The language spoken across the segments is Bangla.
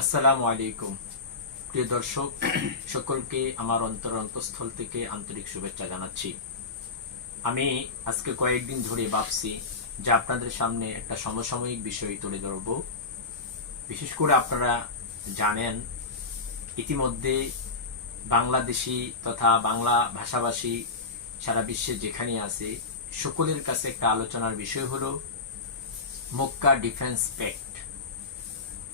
আসসালামু আলাইকুম প্রিয় দর্শক সকলকে আমার অন্তঃস্থল থেকে আন্তরিক শুভেচ্ছা জানাচ্ছি। আমি আজকে কয়েকদিন ধরে ভাবছি যে আপনাদের সামনে একটা সমসাময়িক বিষয় তুলে ধরব। বিশেষ করে আপনারা জানেন ইতিমধ্যে বাংলাদেশি তথা বাংলা ভাষাভাষী সারা বিশ্বে যেখানে আছে সকলের কাছে একটা আলোচনার বিষয় হলো মক্কা ডিফেন্স প্যাক্ট,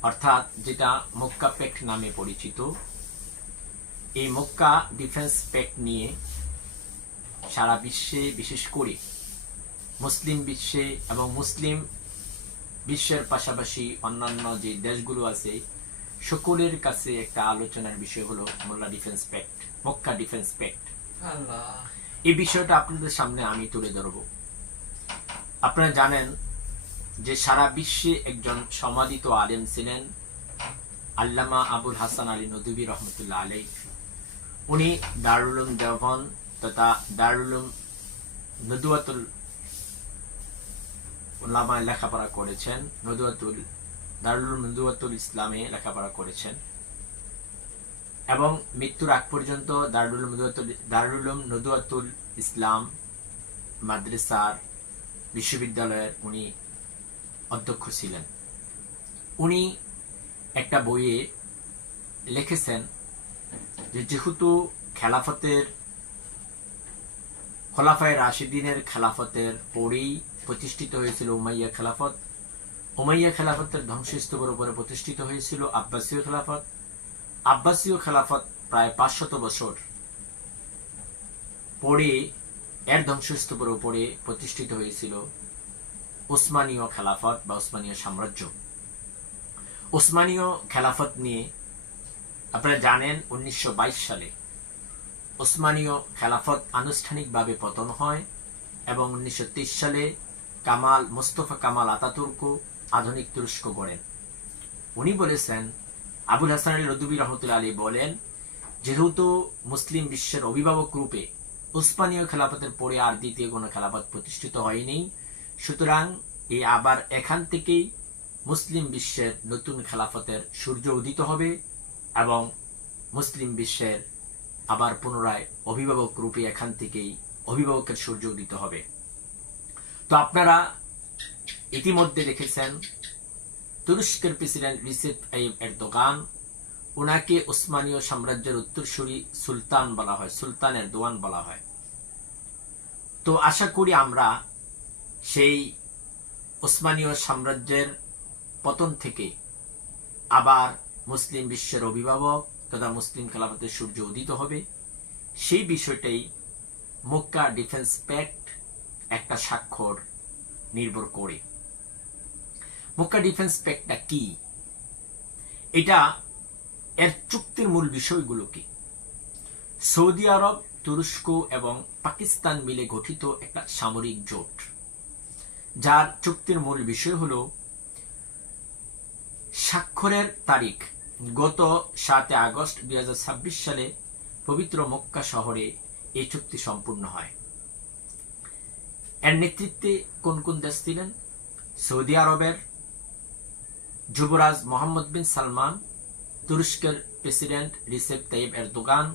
অর্থাৎ যেটা মক্কা প্যাক্ট নামে পরিচিত। এই মক্কা ডিফেন্স প্যাক্ট নিয়ে সারা বিশ্বে, বিশেষ করে মুসলিম বিশ্বে এবং মুসলিম বিশ্বের পাশাপাশি অন্যান্য যে দেশগুলো আছে সকলের কাছে একটা আলোচনার বিষয় হলো মক্কা ডিফেন্স প্যাক্ট। এই বিষয়টা আপনাদের সামনে আমি তুলে ধরব। আপনারা জানেন যে সারা বিশ্বে একজন সমাদিত আলেম ছিলেন আল্লামা আবুল হাসান আলী নদভী রহমতুল্লাহ আলাইহ। উনি দারুল উলুম দেওবন্দ তথা দারুল উলুম নদওয়াতুল উলামায় লেখাপড়া করেছেন, দারুল উলুম নদওয়াতুল ইসলামে লেখাপড়া করেছেন এবং মৃত্যুর আগ পর্যন্ত দারুল উলুম নদওয়াতুল ইসলাম মাদ্রাসার বিশ্ববিদ্যালয়ের উনি অধ্যক্ষ ছিলেন। উনি একটা বইয়ে লিখেছেন যে যেহেতু খোলাফায়ে রাশিদিনের খেলাফতের পরেই প্রতিষ্ঠিত হয়েছিল উমাইয়া খেলাফত, উমাইয়া খেলাফতের ধ্বংসস্তূপের উপরে প্রতিষ্ঠিত হয়েছিল আব্বাসীয় খেলাফত, আব্বাসীয় খেলাফত প্রায় 500 বছর পরে এর ধ্বংসস্তূপের উপরে প্রতিষ্ঠিত হয়েছিল ওসমানীয় খেলাফত বা ওসমানীয় সাম্রাজ্য। ওসমানীয় খেলাফত নিয়ে আপনারা জানেন 1922 সালে ওসমানীয় খেলাফত আনুষ্ঠানিকভাবে পতন হয় এবং 1923 সালে মোস্তফা কামাল আতাতুর্ক আধুনিক তুরস্ক গড়েন। উনি বলেছেন, আবুল হাসান আলী নদভী রহমতুল্লাহ আলী বলেন, যেহেতু মুসলিম বিশ্বের অভিভাবক রূপে ওসমানীয় খেলাফতের পরে আর দ্বিতীয় কোনো খেলাফত প্রতিষ্ঠিত হয়নি, সুতরাং এই আবার এখান থেকেই মুসলিম বিশ্বের নতুন খেলাফতের সূর্য উদিত হবে এবং মুসলিম বিশ্বের আবার পুনরায় অভিভাবক রূপে এখান থেকেই অভিভাবকের সূর্য উদিত হবে। তো আপনারা ইতিমধ্যে দেখেছেন তুরস্কের প্রেসিডেন্ট রিসেপ তাইয়িপ এরদোগান, ওনাকে ওসমানীয় সাম্রাজ্যের উত্তরসূরি সুলতান বলা হয়, সুলতান এরদোয়ান বলা হয়। তো আশা করি আমরা সেই ওসমানীয় সাম্রাজ্যের পতন থেকে আবার মুসলিম বিশ্বের অভিভাবক তথা মুসলিম খেলাফতের সূর্য উদিত হবে, সেই বিষয়টাই মক্কা ডিফেন্স প্যাক্ট একটা স্বাক্ষর নির্ভর করে। মক্কা ডিফেন্স প্যাক্টটা কি, এটা এর চুক্তির মূল বিষয়গুলো কি? সৌদি আরব, তুরস্ক এবং পাকিস্তান মিলে গঠিত একটা সামরিক জোট, যার চুক্তির মূল বিষয় হল স্বাক্ষরের তারিখ গত 7 আগস্ট 2026 সালে পবিত্র মক্কা শহরে এই চুক্তি সম্পূর্ণ হয়। এর নেতৃত্বে কোন কোন দেশ ছিলেন? সৌদি আরবের যুবরাজ মোহাম্মদ বিন সালমান, তুরস্কের প্রেসিডেন্ট রিসেপ তাইয়িপ এরদোগান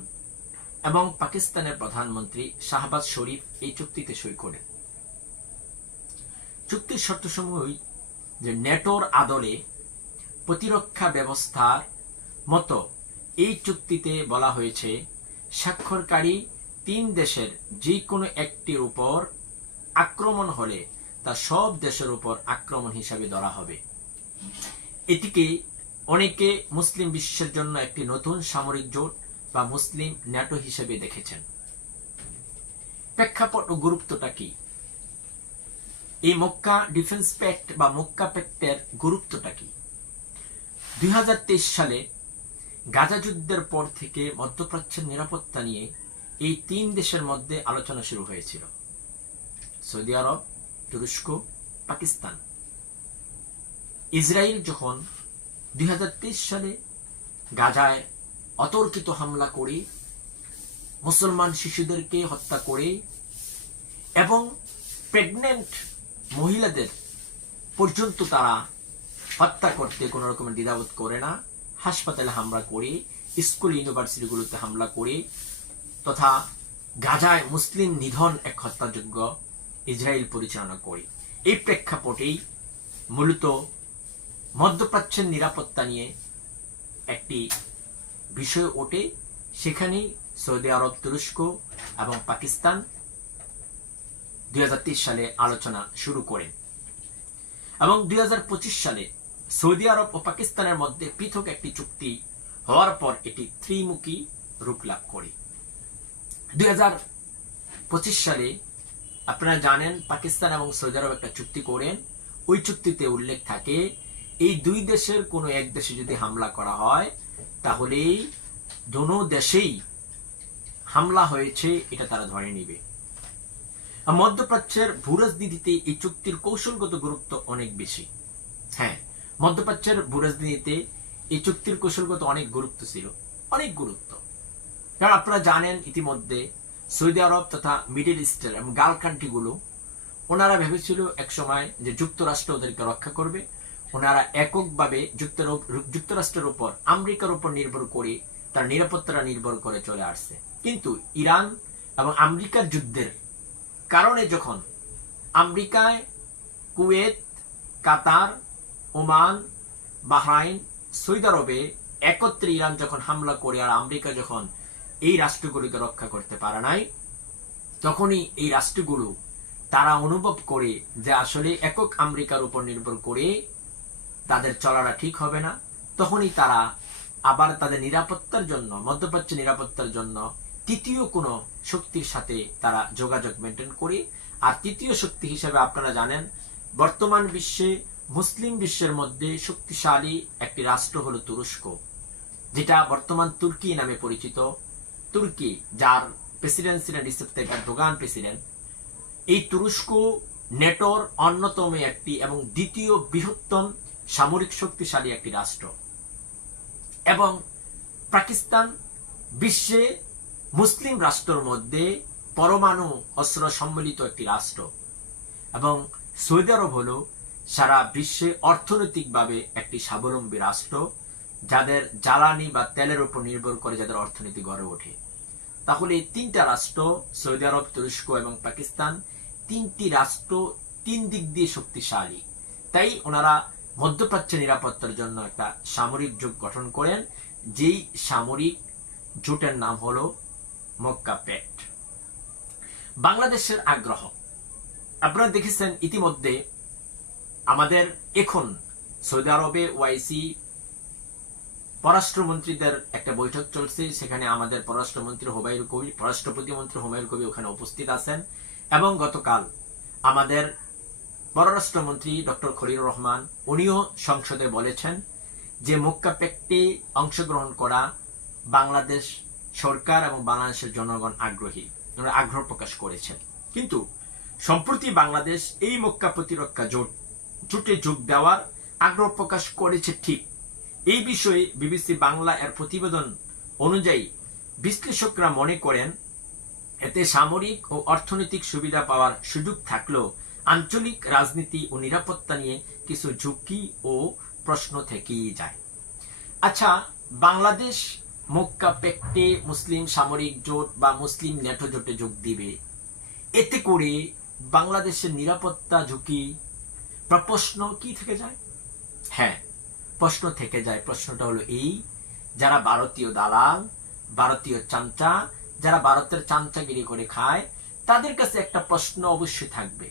এবং পাকিস্তানের প্রধানমন্ত্রী শাহবাজ শরীফ এই চুক্তিতে সই করেন। চুক্তির শর্তসমূহ যে নেটোর আদলে প্রতিরক্ষা ব্যবস্থার মতো এই চুক্তিতে বলা হয়েছে স্বাক্ষরকারী 3 দেশের যে কোনো একটির উপর আক্রমণ হলে তা সব দেশের উপর আক্রমণ হিসাবে ধরা হবে। এটিকে অনেকে মুসলিম বিশ্বের জন্য একটি নতুন সামরিক জোট বা মুসলিম ন্যাটো হিসেবে দেখেছেন। প্রেক্ষাপট ও গুরুত্বটা কি? এই মক্কা ডিফেন্স প্যাক্ট বা মক্কা প্যাক্টের গুরুত্বটা কি? 2023 সালে গাজা যুদ্ধের পর থেকে মধ্যপ্রাচ্যের নিরাপত্তা নিয়ে এই 3 দেশের মধ্যে আলোচনা শুরু হয়েছিল, সৌদি আরব, তুরস্ক, পাকিস্তান। ইসরায়েল যখন 2023 সালে গাজায় অতর্কিত হামলা করে মুসলমান শিশুদেরকে হত্যা করে এবং প্রেগনেন্ট মহিলাদের পর্যন্ত তারা হত্যা করতে কোনো রকমের দ্বিধাবোধ করে না, হাসপাতালে হামলা করে, স্কুল ইউনিভার্সিটিগুলোতে হামলা করে, তথা গাজায় মুসলিম নিধন এক হত্যাযজ্ঞ ইসরায়েল পরিচালনা করে। এই প্রেক্ষাপটেই মূলত মধ্যপ্রাচ্যের নিরাপত্তা নিয়ে একটি বিষয় ওঠে। সেখানেই সৌদি আরব, তুরস্ক এবং পাকিস্তান 2023 সালে আলোচনা শুরু করে এবং 2025 সালে সৌদি আরব ও পাকিস্তানের মধ্যে পৃথক একটি চুক্তি হওয়ার পর এটি ত্রিমুখী রূপ লাভ করে। 2025 সালে আপনারা জানেন পাকিস্তান এবং সৌদি আরব একটা চুক্তি করেন। ওই চুক্তিতে উল্লেখ থাকে এই দুই দেশের কোনো এক দেশে যদি হামলা করা হয় তাহলে দোনো দেশেই হামলা হয়েছে এটা তারা ধরে নিবে। মধ্যপ্রাচ্যের ভূরাজনীতিতে এই চুক্তির কৌশলগত গুরুত্ব অনেক বেশি। হ্যাঁ, মধ্যপ্রাচ্যের ভূরাজনীতিতে এই চুক্তির কৌশলগত অনেক গুরুত্ব ছিল, অনেক গুরুত্ব। কারণ আপনারা জানেন ইতিমধ্যে সৌদি আরব তথা মিডল ইস্টের এবং গালফ কান্ট্রিগুলো ওনারা ভেবেছিল এক সময় যে যুক্তরাষ্ট্র ওদেরকে রক্ষা করবে। ওনারা এককভাবে যুক্তরাষ্ট্রের উপর, আমেরিকার উপর নির্ভর করে তার নিরাপত্তা নির্ভর করে চলে আসছে। কিন্তু ইরান এবং আমেরিকার যুদ্ধের কারণে যখন আমেরিকায়, কুয়েত, কাতার, ওমান, বাহরাইন, সৌদি আরবে একত্রে ইরান যখন হামলা করে আর আমেরিকা যখন এই রাষ্ট্রগুলিকে রক্ষা করতে পারে নাই, তখনই এই রাষ্ট্রগুলো তারা অনুভব করে যে আসলে একক আমেরিকার উপর নির্ভর করে তাদের চলাটা ঠিক হবে না। তখনই তারা আবার তাদের নিরাপত্তার জন্য, মধ্যপ্রাচ্য নিরাপত্তার জন্য তৃতীয় কোনো শক্তির সাথে তারা যোগাযোগ মেনটেন করে। আর তৃতীয় শক্তি হিসেবে আপনারা জানেন বর্তমান বিশ্বে, মুসলিম বিশ্বের মধ্যে শক্তিশালী একটি রাষ্ট্র হলো তুরস্ক, যেটা বর্তমান তুর্কি নামে পরিচিত। তুর্কি, যার প্রেসিডেন্ট ছিলেন রিসেপ তাইয়িপ এরদোগান প্রেসিডেন্ট। এই তুরস্ক নেটোর অন্যতম একটি এবং দ্বিতীয় বৃহত্তম সামরিক শক্তিশালী একটি রাষ্ট্র। এবং পাকিস্তান বিশ্বে মুসলিম রাষ্ট্রের মধ্যে পরমাণু অস্ত্র সম্মিলিত একটি রাষ্ট্র। এবং সৌদি আরব হল সারা বিশ্বে অর্থনৈতিকভাবে একটি স্বাবলম্বী রাষ্ট্র, যাদের জ্বালানি বা তেলের উপর নির্ভর করে যাদের অর্থনীতি গড়ে ওঠে। তাহলে এই তিনটা রাষ্ট্র, সৌদি আরব, তুরস্ক এবং পাকিস্তান, তিনটি রাষ্ট্র তিন দিক দিয়ে শক্তিশালী। তাই ওনারা মধ্যপ্রাচ্য নিরাপত্তার জন্য একটা সামরিক জোট গঠন করেন, যেই সামরিক জোটের নাম হলো মক্কা প্যাক্ট। বাংলাদেশের আগ্রহ আপনারা দেখেছেন ইতিমধ্যে আমাদের এখন সৌদি আরবে ওআইসি পররাষ্ট্রমন্ত্রীদের একটা বৈঠক চলছে। সেখানে আমাদের পররাষ্ট্রমন্ত্রী হুমায়ুন কবির, পররাষ্ট্র প্রতিমন্ত্রী হুমায়ুন কবির ওখানে উপস্থিত আছেন। এবং গতকাল আমাদের পররাষ্ট্রমন্ত্রী ডক্টর খলিলুর রহমান উনিও সংসদে বলেছেন যে মক্কা প্যাক্টে অংশগ্রহণ করা বাংলাদেশ সরকার এবং বাংলাদেশের জনগণ আগ্রহী, ওনারা আগ্রহ প্রকাশ করেছেন। কিন্তু সম্প্রতি বাংলাদেশ এই মক্কা প্রতিরক্ষা জোটে যোগ দেওয়ার আগ্রহ প্রকাশ করেছে ঠিক। এই বিষয়ে বিবিসি বাংলা এর প্রতিবেদন অনুযায়ী বিশ্লেষকরা মনে করেন এতে সামরিক ও অর্থনৈতিক সুবিধা পাওয়ার সুযোগ থাকলেও আঞ্চলিক রাজনীতি ও নিরাপত্তা নিয়ে কিছু ঝুঁকি ও প্রশ্ন থেকেই যায়। আচ্ছা, বাংলাদেশ মক্কা প্যাক্টে মুসলিম সামরিক জোট বা মুসলিম নেটো জোটে যোগ দিবে, এতে করে বাংলাদেশের নিরাপত্তা ঝুঁকি বা প্রশ্ন কি থেকে যায়? হ্যাঁ, প্রশ্ন থেকে যায়। প্রশ্নটা হলো এই, যারা ভারতীয় দালাল, ভারতীয় চামচা, যারা ভারতের চামচাগিরি করে খায়, তাদের কাছে একটা প্রশ্ন অবশ্যই থাকবে।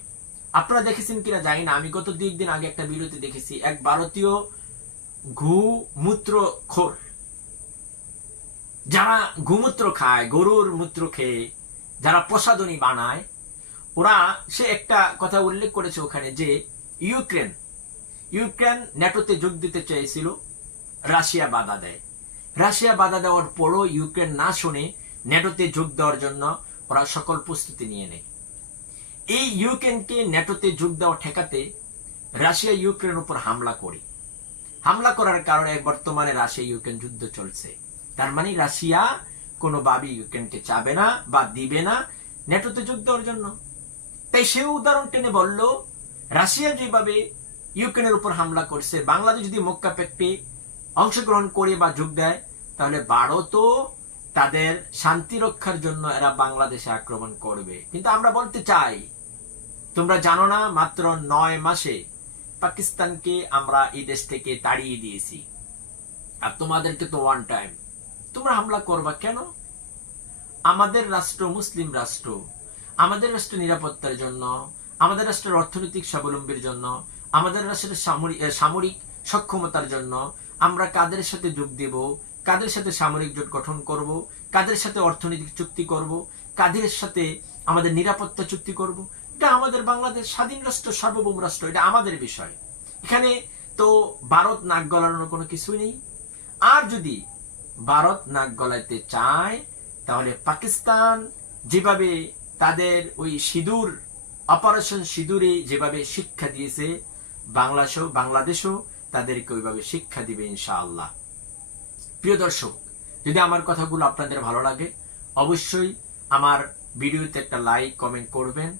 আপনারা দেখেছেন কিনা জানি না, আমি গত 2 দিন আগে একটা ভিডিওতে দেখেছি এক ভারতীয় গোমূত্রখোর, যারা গোমূত্র খায়, গরুর মূত্র খেয়ে যারা প্রসাধনী বানায়, সে একটা কথা উল্লেখ করেছে ওখানে যে ইউক্রেন ন্যাটোতে যোগ দিতে চেয়েছিল, রাশিয়া বাধা দেয়। রাশিয়া বাধা দেওয়ার পরও ইউক্রেন না শুনে ন্যাটোতে যোগ দেওয়ার জন্য ওরা সকল প্রস্তুতি নিয়ে নেয়। এই ইউক্রেনকে ন্যাটোতে যোগ দেওয়া ঠেকাতে রাশিয়া ইউক্রেনের উপর হামলা করে। হামলা করার কারণে বর্তমানে রাশিয়া ইউক্রেন যুদ্ধ চলছে। তার মানে রাশিয়া কোনোভাবেই ইউক্রেনকে চাবে না বা দিবে না ন্যাটোতে যোগ দেওয়ার জন্য। তাই সে উদাহরণ টেনে বলল, রাশিয়া যেভাবে ইউক্রেনের উপর হামলা করছে, বাংলাদেশ যদি মক্কা প্যাক্টে অংশগ্রহণ করে বা যোগ দেয়, তাহলে ভারতও তাদের শান্তি রক্ষার জন্য এরা বাংলাদেশে আক্রমণ করবে। কিন্তু আমরা বলতে চাই, তোমরা জানো না মাত্র 9 মাসে পাকিস্তানকে আমরা এই দেশ থেকে তাড়িয়ে দিয়েছি, আর তোমাদেরকে তো ওয়ান টাইম। তোমরা হামলা করবা কেন? আমাদের রাষ্ট্র মুসলিম রাষ্ট্র, আমাদের রাষ্ট্রের নিরাপত্তার জন্য, আমাদের রাষ্ট্রের অর্থনৈতিক স্বাবলম্বীর জন্য, আমাদের রাষ্ট্রের সামরিক সক্ষমতার জন্য আমরা কাদের সাথে যোগ দেব, কাদের সাথে সামরিক জোট গঠন করব, কাদের সাথে অর্থনৈতিক চুক্তি করব, কাদের সাথে আমাদের নিরাপত্তা চুক্তি করব, এটা আমাদের বাংলাদেশ স্বাধীন রাষ্ট্র, সার্বভৌম রাষ্ট্র, এটা আমাদের বিষয়। এখানে তো ভারত নাক গলানোর কোনো কিছুই নেই। আর যদি ভারত নাক গলাইতে চায়, তাহলে পাকিস্তান যেভাবে তাদের ওই সিঁদুর অপারেশন সিঁদুরে যেভাবে শিক্ষা দিয়েছে, বাংলাদেশও তাদেরকে ওইভাবে শিক্ষা দিবে ইনশাআল্লাহ। প্রিয় দর্শক, যদি আমার কথাগুলো আপনাদের ভালো লাগে, অবশ্যই আমার ভিডিওতে একটা লাইক কমেন্ট করবেন,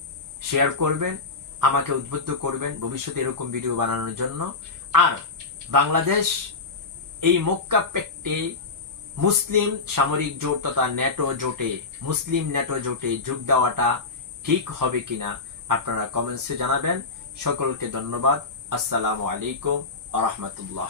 শেয়ার করবেন, আমাকে উদ্বুদ্ধ করবেন ভবিষ্যতে এরকম ভিডিও বানানোর জন্য। আর বাংলাদেশ এই মক্কা প্যাক্টে মুসলিম সামরিক জোট তথা মুসলিম ন্যাটো জোটে যোগ দেওয়াটা ঠিক হবে কিনা আপনারা কমেন্টসে জানাবেন। সকলকে ধন্যবাদ। আসসালামু আলাইকুম ওয়া রাহমাতুল্লাহ।